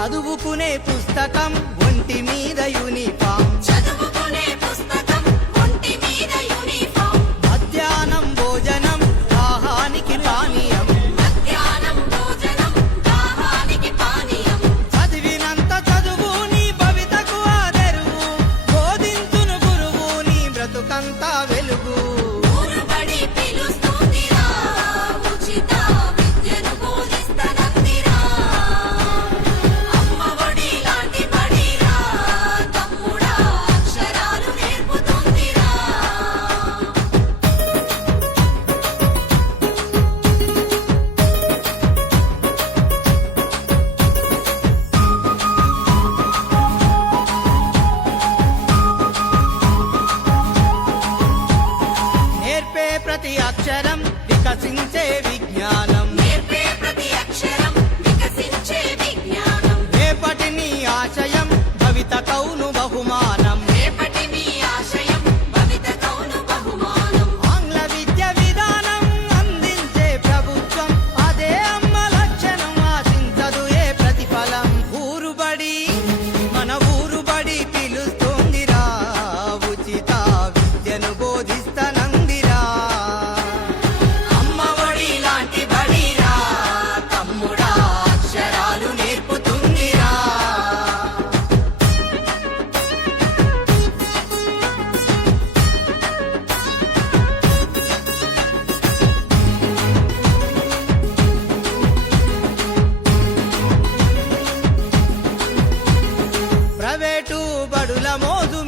చదువుకునే పుస్తకం ఒంటి మీద యూనిఫామ్ చదువుకునే పుస్తకం ఒంటి మీద యూనిఫామ్ మధ్యాహ్నం భోజనం దాహానికి పానీయం మధ్యాహ్నం భోజనం దాహానికి పానీయం చదివినంత చదువు నీ భవితకు ఆదరువు బోధించును గురువు నీ బ్రతుకంతా వెలుగు ఊరుబడి పిలుస్తుందిరా ఉచిత విద్యను బోధిస్తనందిరా అమ్మ ఒడి లాంటి బడిరా తమ్ముడా అక్షరాలు నేర్పుతుందిరా నేర్పే ప్రతి అక్షరం వికసించే విజ్ఞానం నేర్పే ప్రతి అక్షరం వికసించే విజ్ఞానం రేపటి నీ ఆశయం భవిత కౌను బహుమానం రేపటి నీ ఆశయం భవిత కౌను బహుమానం ఆంగ్ల విద్య విధానం అందించే ప్రభుత్వం అదే అమ్మ లక్షణం ఆశించదు ఏ ప్రతిఫలం ఊరుబడి మన ఊరుబడి పిలుస్తోందిరా ఉచిత విద్యను బోధిస్తనందిరా అమ్మ ఒడి లాంటి బడిరా తమ్ముడా అక్షరాలు నేర్పుతుందిరా ప్రైవేటు బడుల మోజు